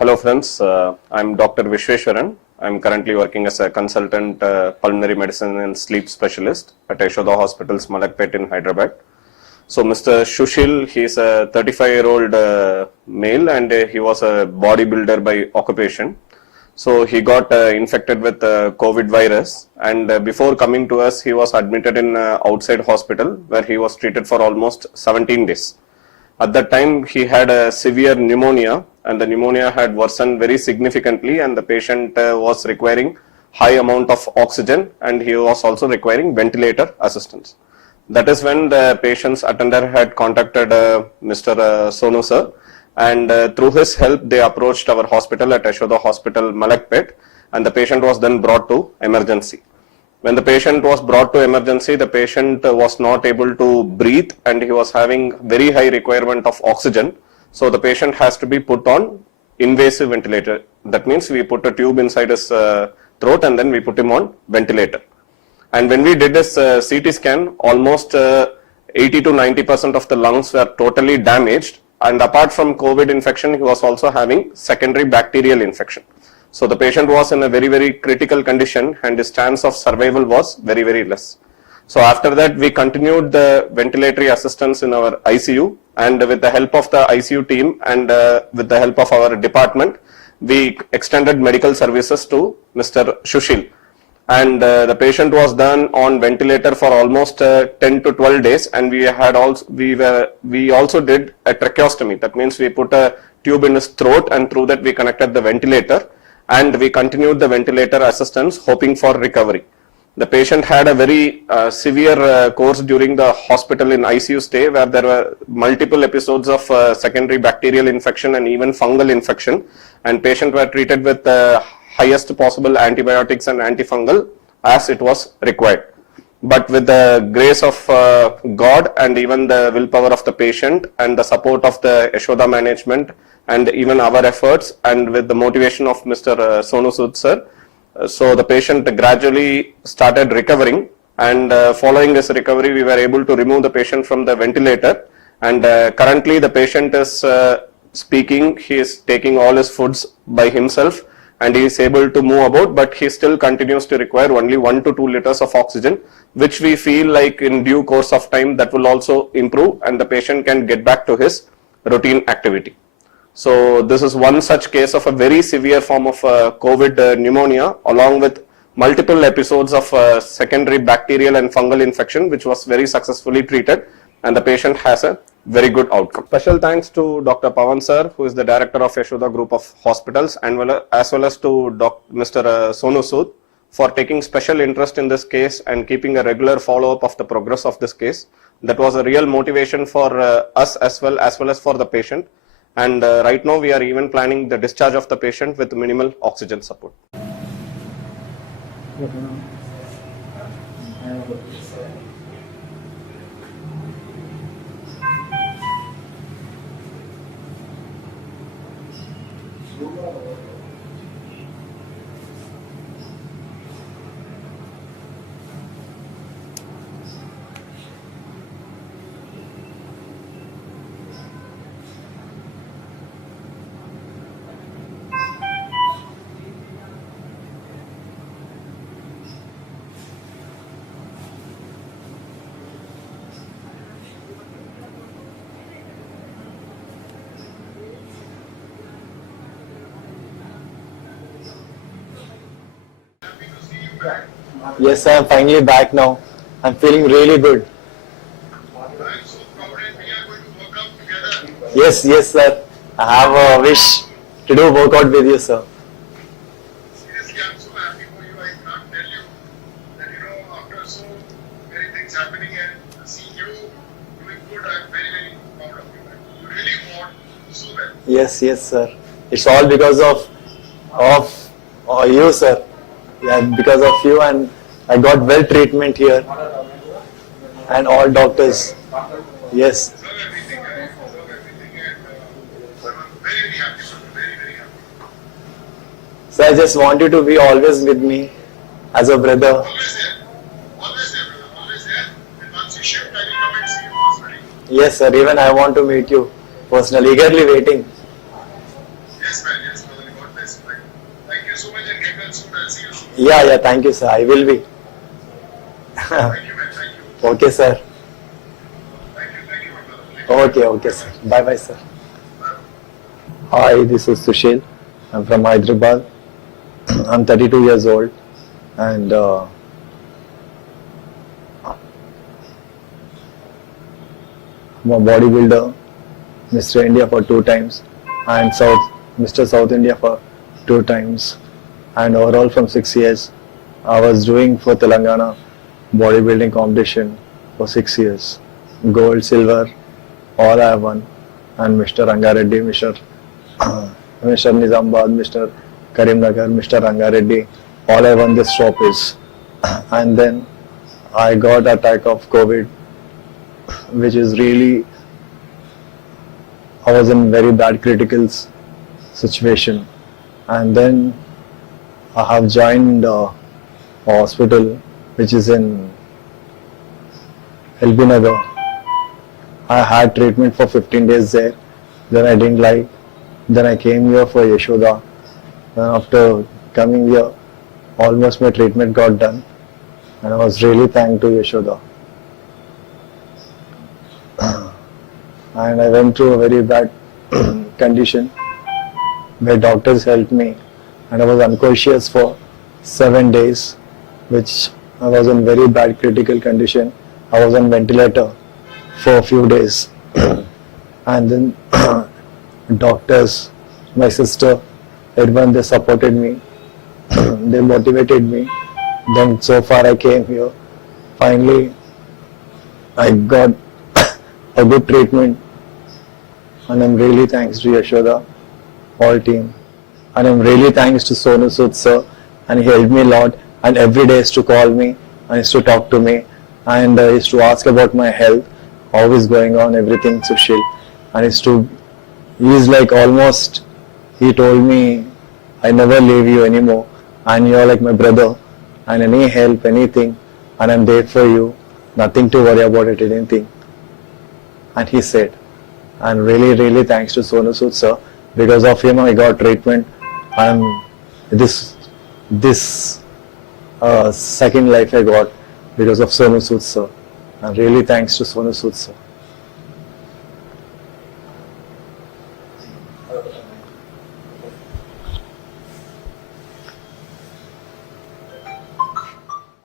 Hello friends, I'm Dr. Vishweshwaran. I'm currently working as a consultant pulmonary medicine and sleep specialist at Yashoda Hospitals, Malakpet in Hyderabad. So Mr. Shushil, he's a 35-year-old male and he was a bodybuilder by occupation. So he got infected with COVID virus, and before coming to us, he was admitted in outside hospital where he was treated for almost 17 days. At that time, he had a severe pneumonia, and the pneumonia had worsened very significantly, and the patient was requiring high amount of oxygen, and he was also requiring ventilator assistance. That is when the patient's attender had contacted Mr. Sonu sir, and through his help, they approached our hospital at Yashoda Hospital, Malakpet, and the patient was then brought to emergency. When the patient was brought to emergency, the patient was not able to breathe and he was having very high requirement of oxygen. So the patient has to be put on invasive ventilator. That means we put a tube inside his throat and then we put him on ventilator. And when we did this CT scan, almost 80 to 90% of the lungs were totally damaged. And apart from COVID infection, he was also having secondary bacterial infection. So the patient was in a very, very critical condition and his chance of survival was very, very less. So after that, we continued the ventilatory assistance in our ICU, and with the help of the ICU team and with the help of our department, we extended medical services to Mr. Shushil. And the patient was done on ventilator for almost 10 to 12 days, and we also did a tracheostomy. That means we put a tube in his throat, and through that we connected the ventilator. And we continued the ventilator assistance, hoping for recovery. The patient had a very severe course during the hospital in ICU stay, where there were multiple episodes of secondary bacterial infection and even fungal infection, and patient were treated with highest possible antibiotics and antifungal as it was required. But with the grace of God and even the willpower of the patient and the support of the Yashoda management and even our efforts and with the motivation of Mr. Sonu Sood sir, so the patient gradually started recovering, and following this recovery we were able to remove the patient from the ventilator, and currently the patient is speaking, he is taking all his foods by himself and he is able to move about, but he still continues to require only 1 to 2 liters of oxygen, which we feel like in due course of time that will also improve and the patient can get back to his routine activity. So this is one such case of a very severe form of COVID pneumonia, along with multiple episodes of secondary bacterial and fungal infection, which was very successfully treated, and the patient has a very good outcome. Special thanks to Dr. Pawan sir, who is the director of Yashoda Group of Hospitals, and as well as to Mr. Sonu Sood for taking special interest in this case and keeping a regular follow-up of the progress of this case. That was a real motivation for us as well as for the patient. And right now we are even planning the discharge of the patient with minimal oxygen support. Yes, I'm finally back now. I'm feeling really good. I'm so proud and we are going to work out together. Yes, sir. I have a wish to do workout with you, sir. Seriously, I'm so happy for you. I can't tell you that, after so many things happening and seeing you doing good, I'm very, very proud of you. You really fought so well. Yes, sir. It's all because of you, sir. Yeah, because of you, and I got well treatment here and all doctors. Yes. Deserve everything, and I'm very, very happy, sir. Very, very happy. So I just want you to be always with me as a brother. Always there. Always there, brother. Always there. And once you shift, I will come and see you personally. Yes, sir. Even I want to meet you personally. Eagerly waiting. Yes, man. Yes, brother. God bless you. Thank you so much and get well soon. I'll see you soon. Yeah, thank you, sir. I will be. Thank you, man. Thank you. Okay, sir. Thank you, my brother. Thank you. Okay, sir. Bye, sir. Hi, this is Sushil. I'm from Hyderabad. I'm 32 years old and I'm a bodybuilder, Mr. India for 2 times and Mr. South India for 2 times, and overall from 6 years I was doing for Telangana bodybuilding competition for 6 years. Gold, silver, all I have won, and Mr. Rangareddy, Mr. Nizamabad, Mr. Karimnagar, Mr. Rangareddy, all I won this trophies. And then I got attack of COVID, which is really, I was in very bad critical situation. And then I have joined a hospital which is in LB Nagar. I had treatment for 15 days there. Then I didn't like. Then I came here for Yashoda. And after coming here, almost my treatment got done. And I was really thankful to Yashoda. And I went through a very bad condition where doctors helped me. And I was unconscious for 7 days, which I was in very bad critical condition. I was on ventilator for a few days. And then doctors, my sister, everyone, they supported me. They motivated me. Then so far I came here. Finally, I got a good treatment. And I'm really thanks to Yashoda, all team. And I'm really thanks to Sonu Sood sir. And he helped me a lot. And every day he used to call me and he used to talk to me. And he used to ask about my health, how is going on, everything, Sushil. And he's like almost, he told me, I never leave you anymore. And you're like my brother. And any help, anything, and I'm there for you. Nothing to worry about it, anything. And he said, and really thanks to Sonu Sood sir. Because of him I got treatment. And this second life I got because of Sonu Sood sir. And really thanks to Sonu Sood sir.